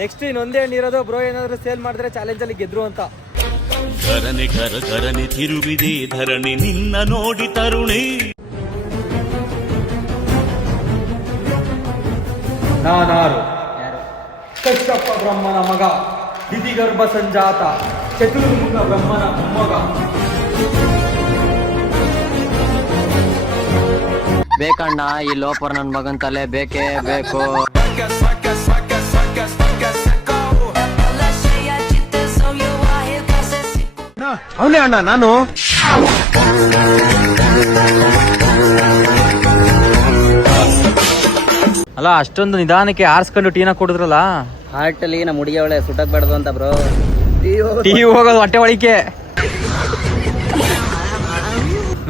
Next ಇನ್ನೊಂದೇ ಹಣ್ಣಿರೋದು bro, ಏನಾದ್ರು sale ಮಾಡಿದ್ರೆ challenge ಅಲ್ಲಿ ಗೆದ್ರು ಅಂತ. ಧರಣಿ ಧರಣಿ ತಿರುವಿದೆ ಧರಣಿ ನಿನ್ನ ನೋಡಿ ತರುಣಿ. ನಾನಾರು ಕಶ್ಯಪ ಬ್ರಹ್ಮನ ಮಗ, ದಿದಿಗರ್ಭ ಸಂಜಾತ, ಚತುರ್ಮುಖ ಬ್ರಹ್ಮನ ಮೊಮ್ಮಗ. ಬೇಕಣ್ಣ ಈ ಲೋಪರ್ ನನ್ ಮಗನ್ ತಲೆ ಬೇಕೇ ಬೇಕು. ಅವನೇ ಅಣ್ಣ ನಾನು. ಅಲ್ಲ ಅಷ್ಟೊಂದು ನಿಧಾನಕ್ಕೆ ಆರಿಸ್ಕೊಂಡು ಟೀನ ಕೊಡಿದ್ರಲ್ಲ. ಹಾರ್ಟ್ ಅಲ್ಲಿ ನಮ್ಮ ಹುಡುಗಿ ಅವಳೆ ಸುಟ್ಟಕ್ ಬೇಡದು ಅಂತ ಬ್ರೋ. ಟೀ ಹೋಗೋದು ಹೊಟ್ಟೆ ಒಳಿಕೆ.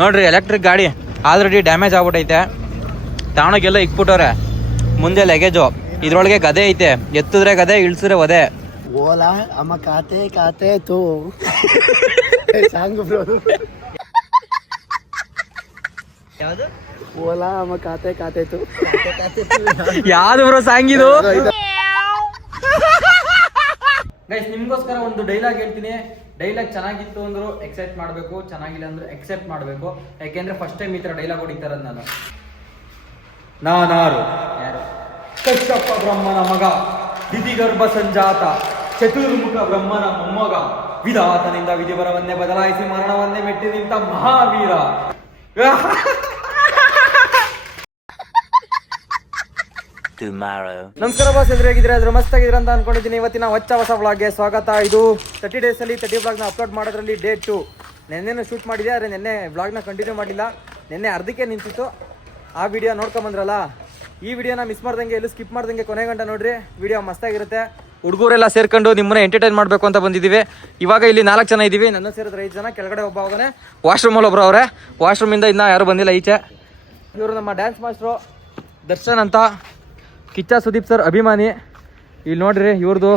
ನೋಡ್ರಿ ಎಲೆಕ್ಟ್ರಿಕ್ ಗಾಡಿ ಆಲ್ರೆಡಿ ಡ್ಯಾಮೇಜ್ ಆಗ್ಬಿಟ್ಟೈತೆ. ತಾಣಗೆಲ್ಲ ಇಕ್ಬಿಟ್ಟವ್ರೆ. ಮುಂದೆ ಲಗೇಜು, ಇದ್ರೊಳಗೆ ಗದೆ ಐತೆ. ಎತ್ತಿದ್ರೆ ಗದೆ, ಇಳಿಸಿದ್ರೆ ಒದೆ. ಓಲಾ ಅಮ್ಮ ಕಾತೆ ಕಾತೆ ತೋ ಸಾಂಗ್ ಬ್ರೋ. ಯಾವ್ದು? ಓಲಾ ಅಮ್ಮ ಕಾತೆ ಕಾತೆ ತೋ. ಯಾವ್ದು ಬ್ರೋ ಸಾಂಗ್ ಇದು? ಗೈಸ್ ನಿಮ್ಗೋಸ್ಕರ ಒಂದು ಡೈಲಾಗ್ ಹೇಳ್ತೀನಿ. ಡೈಲಾಗ್ ಚೆನ್ನಾಗಿತ್ತು ಅಂದ್ರು ಎಕ್ಸೆಪ್ಟ್ ಮಾಡಬೇಕು, ಚೆನ್ನಾಗಿಲ್ಲ ಅಂದ್ರೆ ಎಕ್ಸೆಪ್ಟ್ ಮಾಡಬೇಕು. ಯಾಕೆಂದ್ರೆ ಫಸ್ಟ್ ಟೈಮ್ ಈ ತರ ಡೈಲಾಗ್ ಹೊಡಿತಾರದ್ ನಾನು. ನಾನಾರು ಕಶ್ಯಪ ಬ್ರಹ್ಮನ ಮಗ, ದಿದಿಗರ್ಭ ಸಂಜಾತ, ಚತುರ್ಮುಖ ಬ್ರಹ್ಮನ ಮೊಮ್ಮಗ, ವಿಧಾತನಿಂದ ವಿಧಿವರವನ್ನೇ ಬದಲಾಯಿಸಿ ಮರಣವನ್ನೇ ಮೆಟ್ಟಿ ನಿಂತ ಮಹಾವೀರ. ನಮಸ್ಕಾರ ಬಾಸ್, ಎದುರಾಗಿದ್ರೆ ಅದ್ರ ಮಸ್ತ್ ಆಗಿದ್ರೆ ಅಂತ ಅನ್ಕೊಂಡಿದ್ದೀನಿ. ಇವತ್ತಿನ ಹೊಸ ವ್ಲಾಗ್ಗೆ ಸ್ವಾಗತ. ಇದು 30 days ಅಲ್ಲಿ 30 ವ್ಲಾಗ್ನ ಅಪ್ಲೋಡ್ ಮಾಡೋದ್ರಲ್ಲಿ ಡೇ 2. ನೆನ್ನೆನೂ ಶೂಟ್ ಮಾಡಿದೆ, ಆದರೆ ನೆನ್ನೆ ವ್ಲಾಗ್ನ ಕಂಟಿನ್ಯೂ ಮಾಡಿಲ್ಲ. ನೆನ್ನೆ ಅರ್ಧಕ್ಕೆ ನಿಂತಿತ್ತು. ಆ ವಿಡಿಯೋ ನೋಡ್ಕೊಂಬಂದ್ರಲ್ಲ, ಈ ವಿಡಿಯೋನ ಮಿಸ್ ಮಾಡ್ದಂಗೆ, ಎಲ್ಲೂ ಸ್ಕಿಪ್ ಮಾಡ್ದಂಗೆ ಕೊನೆ ಗಂಟ ನೋಡ್ರಿ. ವಿಡಿಯೋ ಮಸ್ತಾಗಿರುತ್ತೆ. ಹುಡುಗರೆಲ್ಲ ಸೇರ್ಕೊಂಡು ನಿಮ್ಮನ್ನ ಎಂಟರ್ಟೈನ್ ಮಾಡಬೇಕು ಅಂತ ಬಂದಿದ್ದೀವಿ. ಇವಾಗ ಇಲ್ಲಿ 4 ಜನ ಇದ್ದೀವಿ. ನನ್ನ ಸೇರಿದ್ರೆ 5 ಜನ. ಕೆಳಗಡೆ ಒಬ್ಬ ಹೋಗೋನೆ, ವಾಶ್ರೂಮಲ್ಲಿ ಒಬ್ರು ಅವರೇ. ವಾಶ್ರೂಮಿಂದ ಇನ್ನೂ ಯಾರು ಬಂದಿಲ್ಲ ಈಚೆ. ಇವರು ನಮ್ಮ ಡ್ಯಾನ್ಸ್ ಮಾಸ್ಟ್ರು ದರ್ಶನ್ ಅಂತ, ಕಿಚ್ಚ ಸುದೀಪ್ ಸರ್ ಅಭಿಮಾನಿ. ಇಲ್ಲಿ ನೋಡ್ರಿ, ಇವ್ರದ್ದು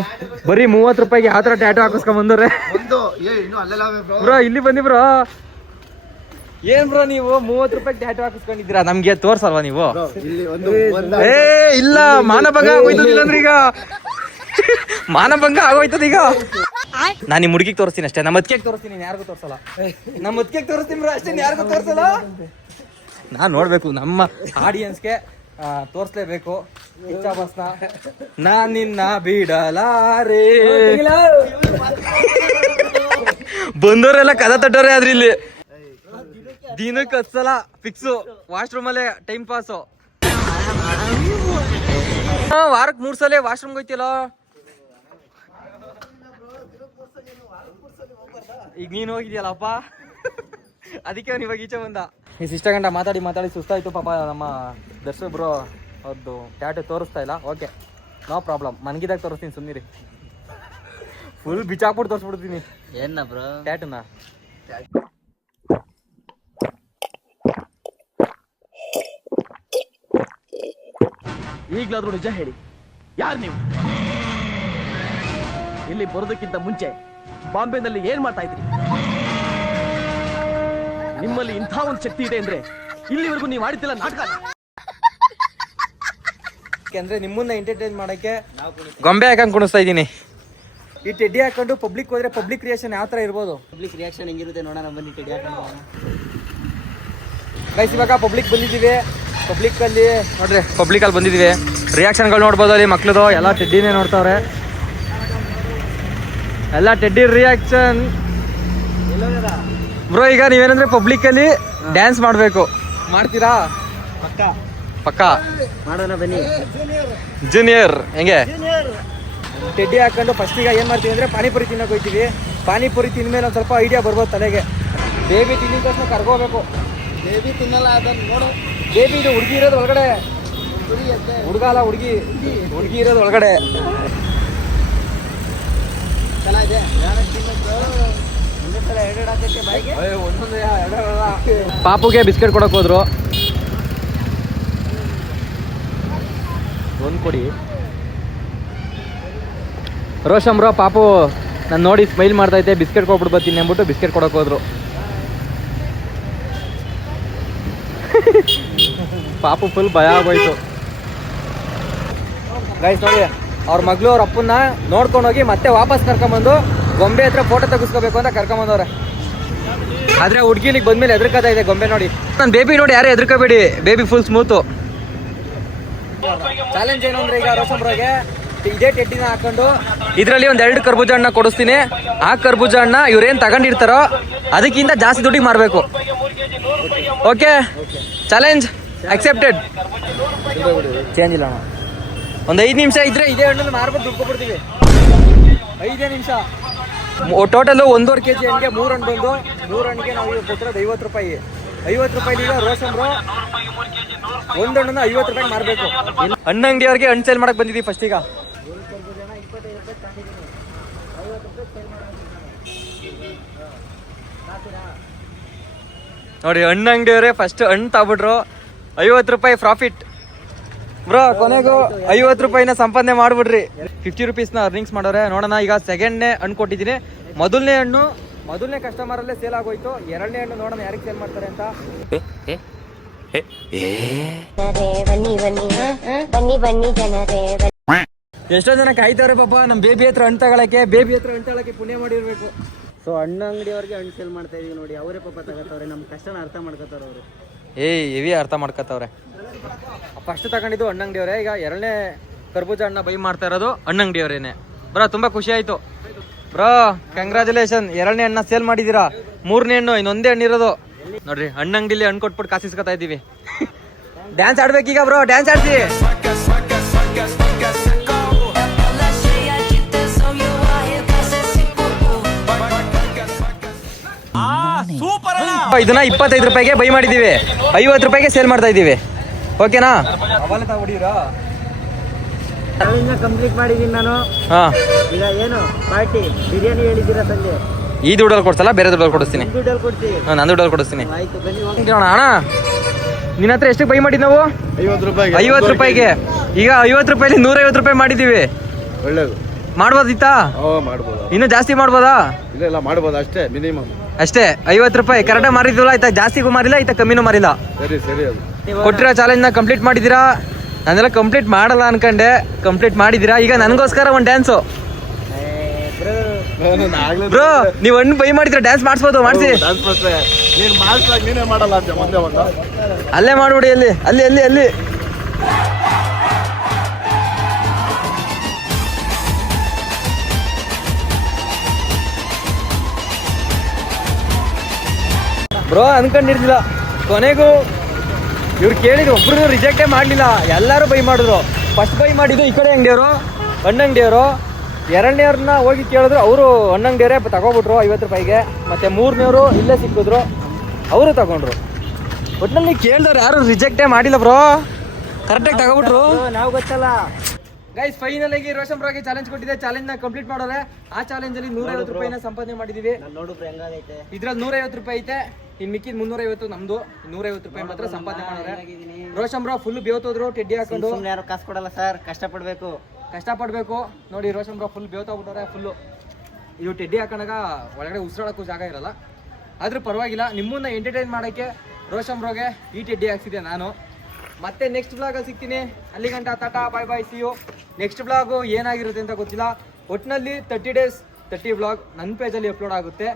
ಬರೀ 30 ರೂಪಾಯಿಗೆ ಯಾವ ಥರ ಟ್ಯಾಟೋ ಹಾಕಿಸ್ಕೊಂಡ್ ಬಂದವ್ರೆ. ಬ್ರೋ ಇಲ್ಲಿ ಬನ್ನಿ ಬ್ರೋ. ಏನ್ ಬ್ರೋ ನೀವು 30 ರೂಪಾಯಿಗೆ ಟ್ಯಾಟೋ ಹಾಕಿಸ್ಕೊಂಡಿದ್ದೀರಾ? ನಮ್ಗೆ ತೋರ್ಸಲ್ವಾ ನೀವು? ಏ ಇಲ್ಲ, ಮಾನಭಂಗ ಆಗೋಯ್ತದಿಲ್ಲ ಅಂದ್ರೆ ಈಗ ಮಾನಭಂಗ ಆಗೋಯ್ತದ ಈಗ. ನಾನು ನಿಮ್ಮ ಹುಡುಗಿಗೆ ತೋರಿಸ್ತೀನಿ ಅಷ್ಟೇ. ನಮ್ಮ ಅತ್ತಿಗೆ ತೋರಿಸ್ತೀನಿ, ಯಾರಿಗೂ ತೋರಿಸಲ್ಲ. ನಮ್ಮ ಅತ್ತಿಗೆ ತೋರಿಸ್ತೀನಿ ಬ್ರೋ ಅಷ್ಟೇ, ಯಾರಿಗೂ ತೋರಿಸಲ್ಲ. ನಾನು ನೋಡ್ಬೇಕು, ನಮ್ಮ ಆಡಿಯನ್ಸ್ಗೆ ತೋರಿಸ್ಲೇಬೇಕು ಇಚ್ಛಾ ಬಸ್ನ. ನಾನ್ ನಿನ್ನ ಬಿಡಲಾರೆ. ಬಂದವರೆಲ್ಲ ಕದ ತಟ್ಟವ್ರೆ. ಆದ್ರೆ ಇಲ್ಲಿ ದಿನಕ್ಕೆ 10 ಸಲ ಫಿಕ್ಸು. ವಾಶ್ರೂಮ್ ಅಲ್ಲೇ ಟೈಮ್ ಪಾಸು. ವಾರಕ್ಕೆ 3 ಸಲ ವಾಶ್ರೂಮ್ಗೆ ಹೋಯ್ತಿಲ್ಲ. ಈಗ ನೀನು ಹೋಗಿದ್ಯಲ್ಲಪ್ಪ, ಅದಕ್ಕೆ ಅವ್ನು ಇವಾಗ ಈಚೆ ಬಂದ. ಈ ಸಿಸ್ಟರ್ ಮಾತಾಡಿ ಸುಸ್ತಾಯ್ತು ಪಾಪ. ನಮ್ಮ ದರ್ಶಕ್ ಬ್ರೋ ಅವ್ರದ್ದು ಟ್ಯಾಟು ತೋರಿಸ್ತಾ ಇಲ್ಲ. Okay, no problem. ಮನ್ಗಿದಾಗ ತೋರಿಸ್ತೀನಿ, ಸುಮ್ಮನಿರಿ. ಫುಲ್ ಬಿಚ್ಚಾಕ್ಬಿಟ್ಟು ತೋರಿಸ್ಬಿಡ್ತೀನಿ. ಏನ ಬ್ರೋ ಟ್ಯಾಟುನ? ಈಗಲಾದ್ರೂ ನಿಜ ಹೇಳಿ, ಯಾರು ನೀವು? ಇಲ್ಲಿ ಬರೋದಕ್ಕಿಂತ ಮುಂಚೆ ಬಾಂಬೆನಲ್ಲಿ ಏನ್ ಮಾಡ್ತಾ ಇದ್ರಿ? ನಿಮ್ಮಲ್ಲಿ ಇಂಥ ಒಂದು ಶಕ್ತಿ ಇದೆ ಅಂದ್ರೆ ಇಲ್ಲಿವರೆಗೂ ನೀವು ಮಾಡಿದ್ದಿಲ್ಲ ನಾಟಕ. ಅಂದ್ರೆ ನಿಮ್ಮನ್ನ ಎಂಟರ್ಟೈನ್ ಮಾಡಕ್ಕೆ ಗೊಂಬೆ ಹಾಕೊಂಡು ಕುಣಿಸ್ತಾ ಇದ್ದೀನಿ. ಈ ಟೆಡ್ಡಿ ಹಾಕೊಂಡು ಪಬ್ಲಿಕ್ ಹೋದ್ರೆ ಪಬ್ಲಿಕ್ ರಿಯಾಕ್ಷನ್ ಯಾವ ತರ ಇರ್ಬೋದು? ಪಬ್ಲಿಕ್ ರಿಯಾಕ್ಷನ್ ಹೆಂಗಿರುತ್ತೆ ನೋಡೋಣ ಬನ್ನಿ. ಟೆಡ್ಡಿ ಹಾಕೊಂಡು ಗೈಸ್ ಇವಾಗ ಪಬ್ಲಿಕ್ ಬಂದಿದ್ದೀವಿ. ಪಬ್ಲಿಕ್ ಅಲ್ಲಿ ನೋಡ್ರಿ, ಪಬ್ಲಿಕ್ ಅಲ್ಲಿ ಬಂದಿದ್ದೀವಿ. ರಿಯಾಕ್ಷನ್ಗಳು ನೋಡ್ಬೋದು. ಅಲ್ಲಿ ಮಕ್ಳದು ಎಲ್ಲ ಟೆಡ್ಡಿನೇ ನೋಡ್ತಾವ್ರೆ. ಎಲ್ಲ ಟೆಡ್ಡಿ ರಿಯಾಕ್ಷನ್. ಬ್ರೋ ಈಗ ನೀವೇನಂದ್ರೆ ಪಬ್ಲಿಕ್ ಅಲ್ಲಿ ಡ್ಯಾನ್ಸ್ ಮಾಡ್ಬೇಕು. ಮಾಡ್ತೀರಾ? ಪಕ್ಕ ಮಾಡೋಣ ಬನ್ನಿ. ಜೂನಿಯರ್ ಹೆಂಗೆ ಟೆಡ್ಡಿ ಹಾಕೊಂಡು ಫಸ್ಟ್ ಈಗ ಏನ್ ಮಾಡ್ತೀವಿ ಅಂದ್ರೆ ಪಾನಿಪುರಿ ತಿನ್ನೋಕೆ ಹೋಗ್ತೀವಿ. ಪಾನಿಪುರಿ ತಿಂದ್ಮೇಲೆ ಒಂದು ಸ್ವಲ್ಪ ಐಡಿಯಾ ಬರ್ಬೋದು ತಲೆಗೆ. ಬೇಬಿ ತಿನ್ನಿದ ತಕ್ಷಣ ಕರ್ಕೋಬೇಕು. ಬೇಬಿ ತಿನ್ನಲ್ಲ ಅದನ್ನ ನೋಡು. ಬೇಬಿ ಇದು ಹುಡುಗಿ ಇರೋದು ಒಳಗಡೆ, ಹುಡುಗ ಅಲ್ಲ ಹುಡುಗಿ. ಹುಡುಗಿ ಇರೋದು ಒಳಗಡೆ. ಚೆನ್ನಾಗಿದೆ. ಪಾಪುಗೆ ಬಿಸ್ಕೆಟ್ ಕೊಡಕ್ ಹೋದ್ರು. ಒಂದ್ ಕೊಡಿ. ರೋಷಮ್ ಬ್ರೋ, ಪಾಪು ನಾನು ನೋಡಿ ಸ್ಮೈಲ್ ಮಾಡ್ತೈತೆ, ಬಿಸ್ಕೆಟ್ ಕೊಟ್ಬಿಟ್ಟು ಬರ್ತೀನಿ ಅಂದ್ಬಿಟ್ಟು ಬಿಸ್ಕೆಟ್ ಕೊಡಕ್ ಹೋದ್ರು. ಪಾಪು ಫುಲ್ ಭಯ ಆಗೋಯ್ತು. ಗೈಸ್ ನೋಡಿ, ಅವ್ರ ಮಗಳು ಅವ್ರ ಅಪ್ಪನ್ನ ನೋಡ್ಕೊಂಡೋಗಿ ಮತ್ತೆ ವಾಪಸ್ ಕರ್ಕೊಂಬಂದು ಗೊಂಬೆ ಹತ್ರ ಫೋಟೋ ತೆಗಿಸ್ಕೋಬೇಕು ಅಂತ ಕರ್ಕೊಂಬಂದವ್ರೆ. ಆದ್ರೆ ಹುಡ್ಗಿಲಿಗೆ ಬಂದ್ಮೇಲೆ ಎದ್ರಕತಾ ಇದೆ ಗೊಂಬೆ ನೋಡಿ. ನನ್ನ ಬೇಬಿ ನೋಡಿ ಯಾರು ಎದ್ರಕೋಬೇಡಿ, ಬೇಬಿ ಫುಲ್ ಸ್ಮೂತು. ಚಾಲೆಂಜ್ ಏನು ಅಂದ್ರೆ ಈಗ ರೋಷನ್ ಬ್ರೋಗೆ ಇದೇ ಟೆಡ್ಡಿನ ಹಾಕೊಂಡು ಇದರಲ್ಲಿ ಒಂದ್ 2 ಕರ್ಬೂಜ ಹಣ್ಣ ಕೊಡಿಸ್ತೀನಿ. ಆ ಕರ್ಬೂಜ ಹಣ್ಣ ಇವ್ರೇನ್ ತಗೊಂಡಿರ್ತಾರೋ ಅದಕ್ಕಿಂತ ಜಾಸ್ತಿ ದುಡ್ಡಿಗೆ ಮಾರ್ಬೇಕು. Okay, challenge accepted. ಚೇಂಜ್ ಇಲ್ಲ, ಒಂದು 5 ನಿಮಿಷ ಇದ್ರೆ ಇದೇ ಹಣ್ಣನ್ನು ಮಾರ್ಬಿಟ್ಟು ದುಡ್ಡು ಕೊಡ್ತೀವಿ. 5 ನಿಮಿಷ. ಟೋಟಲ್ 1.5 kg ಹಣ್ಣಿಗೆ 3 ಹಣ್ಣು ಬಂದು 3 ಹಣ್ಣಿಗೆ ನಾವು ಈಗ ಕೊಟ್ಟಿರೋದು 50 ರೂಪಾಯಿ. 50 ರೂಪಾಯಿ ಈಗ ರೋಷನ್ ಬ್ರೋ ಒಂದು ಹಣ್ಣನ್ನು 50 ರೂಪಾಯಿ ಮಾರಬೇಕು. ಹಣ್ಣು ಅಂಗಡಿಯವ್ರಿಗೆ ಹಣ್ಣು ಸೇಲ್ ಮಾಡಕ್ ಬಂದಿದ್ದೀವಿ ಫಸ್ಟ್. ಈಗ ನೋಡಿ, ಹಣ್ಣು ಅಂಗಡಿಯವರೇ ಫಸ್ಟ್ ಹಣ್ಣು ತಗೊಬಿಟ್ರು. 50 ರೂಪಾಯಿ ಪ್ರಾಫಿಟ್ ಬ್ರೋ. ಕೊನೆಗೂ 50 ರೂಪಾಯಿನ ಸಂಪಾದನೆ ಮಾಡ್ಬಿಡ್ರಿ. 50 ರುಪೀಸ್ನ ಅರ್ನಿಂಗ್ಸ್ ಮಾಡೋರೆ. ನೋಡೋಣ, ಈಗ ಸೆಕೆಂಡ್ನೇ ಹಣ್ಣು ಕೊಟ್ಟಿದ್ದೀನಿ. ಮೊದಲನೇ ಹಣ್ಣು ಮೊದಲನೇ ಕಸ್ಟಮರಲ್ಲೇ ಸೇಲ್ ಆಗೋಯ್ತು. 2ನೇ ಹಣ್ಣು ನೋಡೋಣ ಯಾರಿಗೆ ಸೇಲ್ ಮಾಡ್ತಾರೆ ಅಂತ. ಎಷ್ಟೋ ಜನ ಕಾಯ್ತವ್ರೆ ಪಾಪ ನಮ್ಮ ಬೇಬಿ ಹತ್ರ ಹಣ್ಣು ತಗೊಳಕ್ಕೆ. ಬೇಬಿ ಹತ್ರ ಹಣ್ಣು ತಗೊಳಕ್ಕೆ ಪುಣ್ಯ ಮಾಡಿರ್ಬೇಕು. ಸೊ ಹಣ್ಣು ಅಂಗಡಿಯವ್ರಿಗೆ ಹಣ್ಣು ಸೇಲ್ ಮಾಡ್ತಾ ಇದೀವಿ ನೋಡಿ. ಅವರೇ ಪಾಪ ತಗೋತಾವ್ರೆ, ನಮ್ಮ ಕಷ್ಟನ ಅರ್ಥ ಮಾಡ್ಕೋತಾರ ಅವರು. ಹೆವಿ ಅರ್ಥ ಮಾಡ್ಕೊತವ್ರೆ. ಫಸ್ಟ್ ತಗೊಂಡಿದ್ದು ಹಣ್ಣು ಅಂಗಡಿಯವರೇ. ಈಗ 2ನೇ ಕರ್ಬೂಜ ಹಣ್ಣ ಬೈ ಮಾಡ್ತಾ ಇರೋದು ಹಣ್ಣು ಅಂಗಡಿಯವರೇನೆ. ಬ್ರೋ ತುಂಬಾ ಖುಷಿ ಆಯ್ತು ಬ್ರೋ, ಕಂಗ್ರಾಚುಲೇಷನ್. 2ನೇ ಹಣ್ಣ ಸೇಲ್ ಮಾಡಿದೀರಾ. 3ನೇ ಹಣ್ಣು ಇನ್ನೊಂದೇ ಹಣ್ಣು ಇರೋದು ನೋಡ್ರಿ. ಹಣ್ಣು ಅಂಗಡಿಲಿ ಹಣ್ಣು ಕೊಟ್ಬಿಟ್ಟು ಕಾಸಿಸ್ಕೊತಾ ಇದ್ದೀವಿ. ಡ್ಯಾನ್ಸ್ ಆಡ್ಬೇಕೀಗ ಬ್ರೋ, ಡ್ಯಾನ್ಸ್ ಆಡ್ಸಿ. ಇದನ್ನ 25 ರೂಪಾಯಿಗೆ ಬೈ ಮಾಡಿದೀವಿ, 50 ರೂಪಾಯಿಗೆ ಸೇಲ್ ಮಾಡ್ತಾ ಇದ್ದೀವಿ. ಓಕೆನಾ? ಕಂಪ್ಲೀಟ್ ಮಾಡಿದೀನಿ ನಾನು. ಹಾ, ಈಗ ಏನು ಪಾರ್ಟಿ ಬಿರಿಯಾನಿ ಹೇಳಿದ್ದೀರಾ ಸಂಜೆ? ಈ ದುಡ್ಡಲ್ಲಿ ಕೊಡ್ಸಲ್ಲ, ಬೇರೆ ದುಡ್ಡಲ್ಲಿ ಕೊಡಿಸ್ತೀನಿ. ದುಡ್ಡಲ್ಲಿ ಕೊಡ್ತೀವಿ. ನಾನು ದುಡ್ಡಲ್ಲಿ ಕೊಡಿಸ್ತೀನಿ. ಆಯ್ತು ಬನ್ನಿ. ಅಣ್ಣ, ನಿನ್ನ ಹತ್ರ ಎಷ್ಟು ಬೈ ಮಾಡಿದ್ ನಾವು? 50 ರೂಪಾಯಿಗೆ. ಈಗ 50 ರೂಪಾಯಿಲಿ 150 ರೂಪಾಯಿ ಮಾಡಿದೀವಿ. ಒಳ್ಳೇದು. ಮಾಡ್ಬೋದಿತ್ತಾ? ಮಾಡ್ಬೋದು. ಇನ್ನೂ ಜಾಸ್ತಿ ಮಾಡ್ಬೋದಾ? ಇಲ್ಲ ಮಾಡ್ಬೋದು, ಅಷ್ಟೇ ಮಿನಿಮಮ್. ಅಷ್ಟೇ 50 ರೂಪಾಯಿ ಕರೆಕ್ಟಾಗಿ ಮಾರಿದ್ವಲ್ಲ. ಆಯ್ತಾ ಜಾಸ್ತಿಗೂ ಮಾರಿಲ್ಲ, ಆಯ್ತಾ ಕಮ್ಮಿನೂ ಮಾರಿಲ್ಲ. ಸರಿ ಅದು. ಕೊಟ್ಟಿರೋ ಚಾಲೆಂಜ್ನ ಕಂಪ್ಲೀಟ್ ಮಾಡಿದ್ದೀರಾ. ನಾನೆಲ್ಲ ಕಂಪ್ಲೀಟ್ ಮಾಡಲ್ಲ ಅನ್ಕಂಡೆ, ಕಂಪ್ಲೀಟ್ ಮಾಡಿದ್ದೀರಾ. ಈಗ ನನಗೋಸ್ಕರ ಒಂದು ಡ್ಯಾನ್ಸು. ಬ್ರೋ, ನೀವು ಹಣ್ಣು ಬೈ ಮಾಡಿದ್ರೆ ಡ್ಯಾನ್ಸ್ ಮಾಡಿಸ್ಬೋದು, ಮಾಡಿಸಿ. ನೀನು ಮಾಡಿಸ್ದಾಗ ನೀನೇ ಮಾಡಲ್ಲ ಅಂತ ಮುಂದೆ ಒಂದು ಅಲ್ಲೇ ಮಾಡ್ಬಿಡಿ. ಅಲ್ಲಿ ಅಲ್ಲಿ ಅಲ್ಲಿ ಅಲ್ಲಿ ಬ್ರೋ ಅನ್ಕೊಂಡಿರ್ಲಿಲ್ಲ. ಕೊನೆಗೂ ಇವ್ರು ಕೇಳಿದ್ರು, ಒಬ್ರು ರಿಜೆಕ್ಟೇ ಮಾಡಲಿಲ್ಲ, ಎಲ್ಲರೂ ಬೈ ಮಾಡಿದ್ರು. ಫಸ್ಟ್ ಬೈ ಮಾಡಿದ್ದು ಈ ಕಡೆ ಅಂಗಡಿಯವರು, ಹಣ್ಣು ಅಂಗಡಿಯವರು. 2ನೇವ್ರನ್ನ ಹೋಗಿ ಕೇಳಿದ್ರು, ಅವರು ಹಣ್ಣು ಅಂಗಡಿಯವರೇ ತಗೊಬಿಟ್ರು 50 ರೂಪಾಯಿಗೆ. ಮತ್ತು 3ನೇವರು ಇಲ್ಲೇ ಸಿಕ್ಕಿದ್ರು, ಅವರು ತಗೊಂಡ್ರು. ಒಟ್ಟಿನಲ್ಲಿ ಕೇಳಿದವ್ರು ಯಾರು ರಿಜೆಕ್ಟೇ ಮಾಡಿಲ್ಲ ಬ್ರೋ, ಕರೆಕ್ಟಾಗಿ ತಗೊಬಿಟ್ರು. ನಾವು ಗೊತ್ತಲ್ಲ ಗೈಸ್, ಫೈನಲ್ ಆಗಿ ರೋಷನ್ ಬ್ರೋಗೆ ಚಾಲೆಂಜ್ ಕೊಟ್ಟಿದ್ದೆ. ಚಾಲೆಂಜ್ನ ಕಂಪ್ಲೀಟ್ ಮಾಡೋರೆ. ಆ ಚಾಲೆಂಜಲ್ಲಿ 150 ರೂಪಾಯಿನ ಸಂಪಾದನೆ ಮಾಡಿದ್ದೀವಿ. ನೋಡು ಹೆಂಗಾಗೈತೆ. ಇದ್ರಲ್ಲಿ 150 ರೂಪಾಯಿ ಐತೆ, ಇನ್ನು ಮಿಕ್ಕಿದ 350 ನಮ್ದು. 150 ರೂಪಾಯಿ ಮಾತ್ರ ಸಂಪಾದನೆ ಮಾಡೋರೆ. ರೋಷನ್ ಬ್ರೋ ಫುಲ್ ಬೇವತೋದ್ರು, ಟೆಡ್ಡಿ ಹಾಕೊಂಡು. ಯಾರು ಕಾಸು ಕೊಡಲ್ಲ ಸರ್, ಕಷ್ಟಪಡ್ಬೇಕು. ನೋಡಿ ರೋಷನ್ ಬ್ರೋ ಫುಲ್ ಬೇವತೋಗ್ಬಿಟ್ಟಾರೆ. ಫುಲ್ಲು ಇದು ಟೆಡ್ಡಿ ಹಾಕೊಂಡಾಗ ಒಳಗಡೆ ಉಸಿರಾಡೋಕ್ಕೂ ಜಾಗ ಇರಲ್ಲ. ಆದ್ರೂ ಪರವಾಗಿಲ್ಲ, ನಿಮ್ಮನ್ನ ಎಂಟರ್ಟೈನ್ ಮಾಡೋಕ್ಕೆ ರೋಷನ್ ಬ್ರೋಗೆ ಈ ಟೆಡ್ಡಿ ಹಾಕ್ಸಿದೆ ನಾನು. ಮತ್ತೆ ನೆಕ್ಸ್ಟ್ ಬ್ಲಾಗಲ್ಲಿ ಸಿಗ್ತೀನಿ. ಅಲ್ಲಿಗಂಟ ಟಾಟಾ, ಬಾಯ್ ಬಾಯ್, ಸಿ ಯು. ನೆಕ್ಸ್ಟ್ ಬ್ಲಾಗು ಏನಾಗಿರುತ್ತೆ ಅಂತ ಗೊತ್ತಿಲ್ಲ. ಒಟ್ಟಿನಲ್ಲಿ 30 days 30 ಬ್ಲಾಗ್ ನನ್ನ ಪೇಜಲ್ಲಿ ಅಪ್ಲೋಡ್ ಆಗುತ್ತೆ.